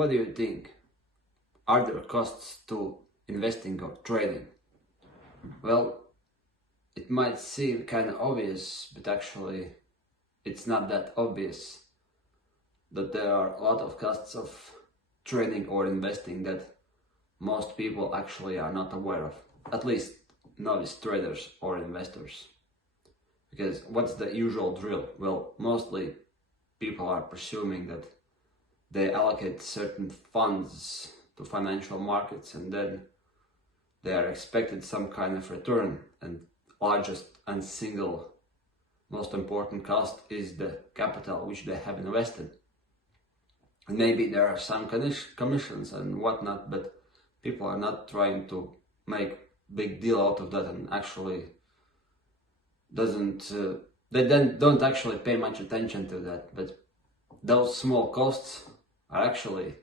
What do you think? Are there costs to investing or trading? Well, it might seem kind of obvious, but actually it's not that obvious that there are a lot of costs of trading or investing that most people actually are not aware of, at least novice traders or investors. Because what's the usual drill? Well, mostly people are presuming that they allocate certain funds to financial markets and then they are expected some kind of return, and largest and single most important cost is the capital which they have invested. And maybe there are some commissions and whatnot, but people are not trying to make big deal out of that and actually they then don't actually pay much attention to that. But those small costs are actually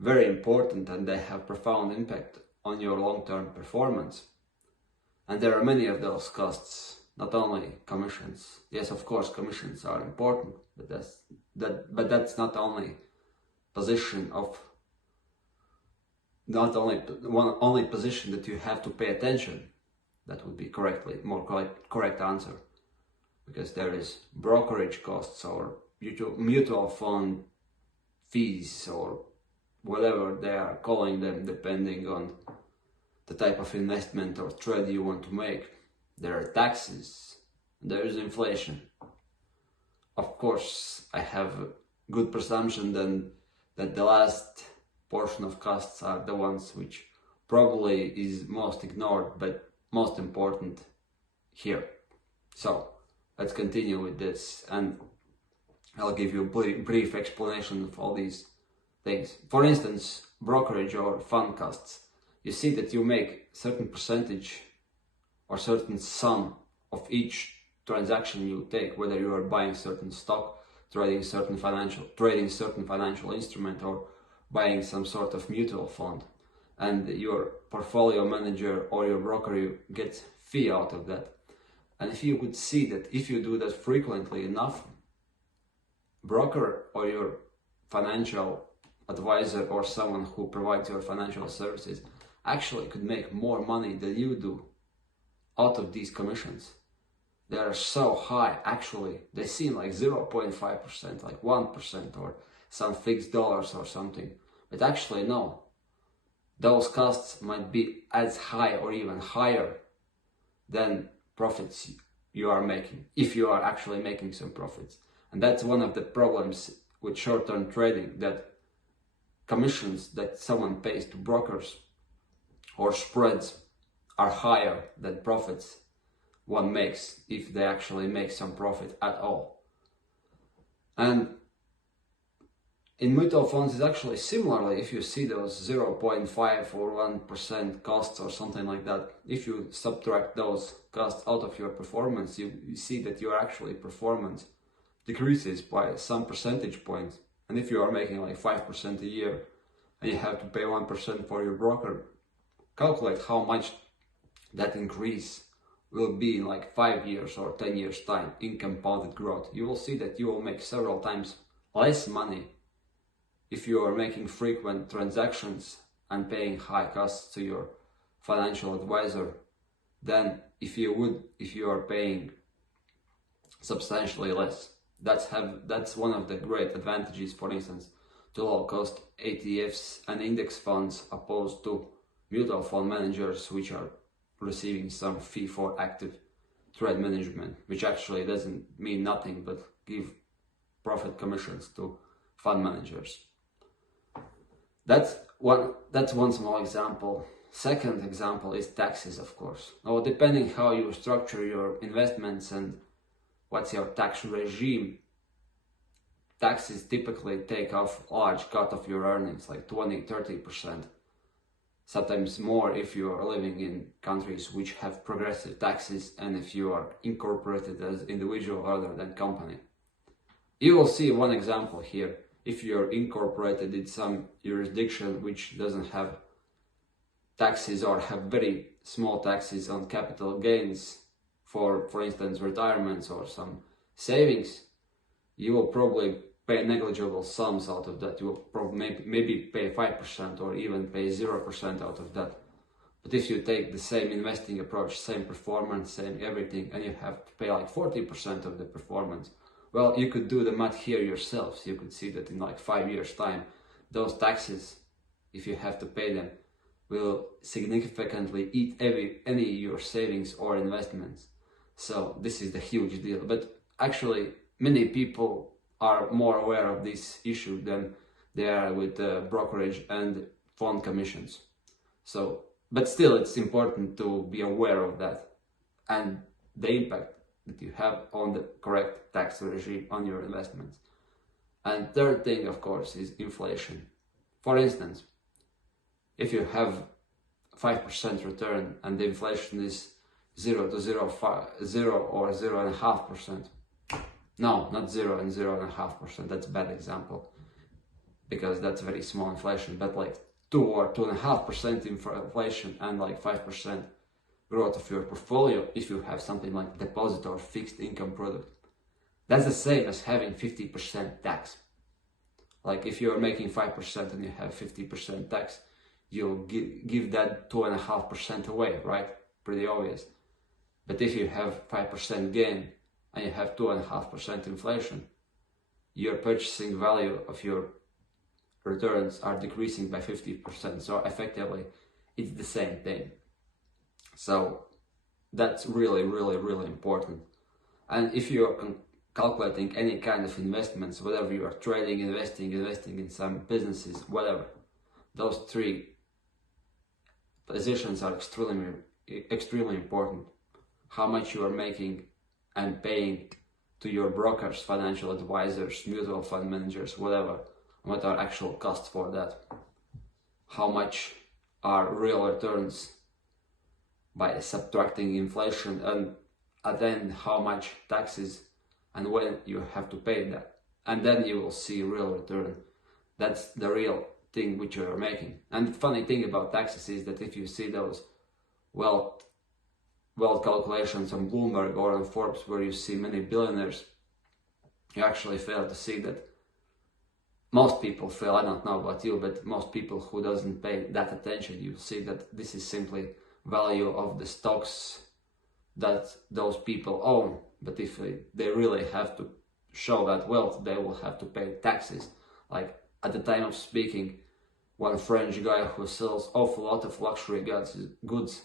very important and they have profound impact on your long-term performance. And there are many of those costs, not only commissions. Yes, of course, commissions are important, but that's not only only position that you have to pay attention. That would be correct answer, because there is brokerage costs or mutual fund fees or whatever they are calling them, depending on the type of investment or trade you want to make. There are taxes, there is inflation. Of course, I have a good presumption then that the last portion of costs are the ones which probably is most ignored, but most important here. So let's continue with this and I'll give you a brief explanation of all these things. For instance, brokerage or fund costs. You see that you make certain percentage or certain sum of each transaction you take, whether you are buying certain stock, trading certain financial instrument, or buying some sort of mutual fund. And your portfolio manager or your broker gets fee out of that. And if you could see that if you do that frequently enough, broker or your financial advisor or someone who provides your financial services actually could make more money than you do out of these commissions. They are so high, actually. They seem like 0.5%, like 1%, or some fixed dollars or something. But actually, no. Those costs might be as high or even higher than profits you are making, if you are actually making some profits. And that's one of the problems with short-term trading, that commissions that someone pays to brokers or spreads are higher than profits one makes, if they actually make some profit at all. And in mutual funds is actually similarly. If you see those 0.5 or 1% costs or something like that, if you subtract those costs out of your performance, you see that your actually performance decreases by some percentage points. And if you are making like 5% a year and you have to pay 1% for your broker, calculate how much that increase will be in like 5 years or 10 years time in compounded growth. You will see that you will make several times less money if you are making frequent transactions and paying high costs to your financial advisor than if you are paying substantially less. That's one of the great advantages, for instance, to low cost ETFs and index funds opposed to mutual fund managers, which are receiving some fee for active trade management, which actually doesn't mean nothing but give profit commissions to fund managers. That's one small example. Second example is taxes, of course. Now, depending how you structure your investments and what's your tax regime, taxes typically take off a large cut of your earnings, like 20-30%. Sometimes more if you are living in countries which have progressive taxes and if you are incorporated as individual rather than company. You will see one example here. If you're incorporated in some jurisdiction which doesn't have taxes or have very small taxes on capital gains, for instance retirements or some savings, you will probably pay negligible sums out of that. You will probably maybe pay 5% or even pay 0% out of that. But if you take the same investing approach, same performance, same everything, and you have to pay like 40% of the performance, well, you could do the math here yourselves. You could see that in like 5 years' time, those taxes, if you have to pay them, will significantly eat any of your savings or investments. So this is the huge deal. But actually, many people are more aware of this issue than they are with brokerage and fund commissions. So, but still, it's important to be aware of that and the impact that you have on the correct tax regime on your investments. And third thing, of course, is inflation. For instance, if you have 5% return and the inflation is 0 to 0 or 0.5%. No, not 0 and 0.5%. That's a bad example because that's very small inflation. But like 2 or 2.5% inflation and like 5% growth of your portfolio, if you have something like deposit or fixed income product, that's the same as having 50% tax. Like if you are making 5% and you have 50% tax, you'll give that 2.5% away, right? Pretty obvious. But if you have 5% gain and you have 2.5% inflation, your purchasing value of your returns are decreasing by 50%. So effectively, it's the same thing. So that's really, really, really important. And if you are calculating any kind of investments, whatever you are trading, investing in some businesses, whatever, those three positions are extremely important. How much you are making and paying to your brokers, financial advisors, mutual fund managers, whatever, what are actual costs for that? How much are real returns by subtracting inflation, and then how much taxes and when you have to pay that, and then you will see real return. That's the real thing which you are making. And the funny thing about taxes is that if you see those wealth calculations on Bloomberg or on Forbes, where you see many billionaires, you actually fail to see that most people fail. I don't know about you, but most people who doesn't pay that attention, you see that this is simply value of the stocks that those people own. But if they really have to show that wealth, they will have to pay taxes. Like at the time of speaking, one French guy who sells awful lot of luxury goods,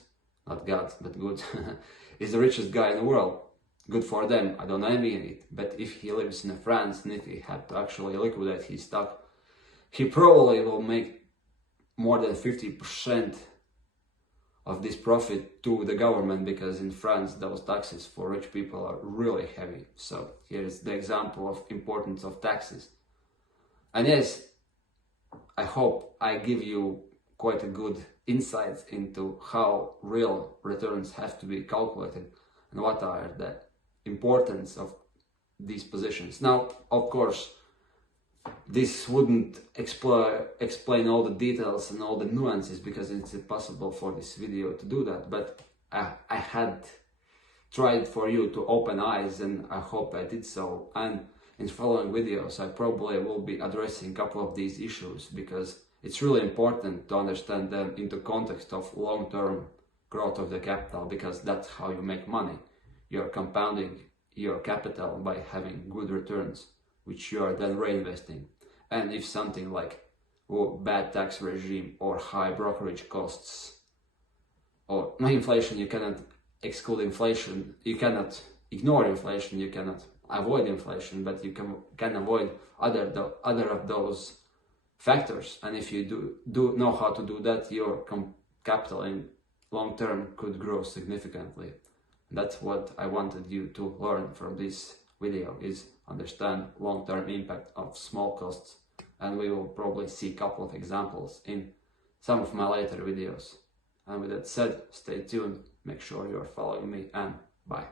is the richest guy in the world. Good for them, I don't envy it. But if he lives in France and if he had to actually liquidate his stock, he probably will make more than 50% of this profit to the government, because in France those taxes for rich people are really heavy. So here is the example of importance of taxes. And yes, I hope I give you quite a good insight into how real returns have to be calculated and what are the importance of these positions. Now, of course, this wouldn't explain all the details and all the nuances, because it's impossible for this video to do that, but I had tried for you to open eyes, and I hope I did so. And in following videos I probably will be addressing a couple of these issues, because it's really important to understand them into context of long-term growth of the capital, because that's how you make money. You're compounding your capital by having good returns, which you are then reinvesting. And if something like bad tax regime or high brokerage costs or no inflation, you cannot exclude inflation, you cannot ignore inflation, you cannot avoid inflation, but you can avoid other of those factors. And if you do know how to do that, your capital in long term could grow significantly. That's what I wanted you to learn from this video, is understand long-term impact of small costs. And we will probably see a couple of examples in some of my later videos. And with that said, stay tuned, make sure you are following me, and bye.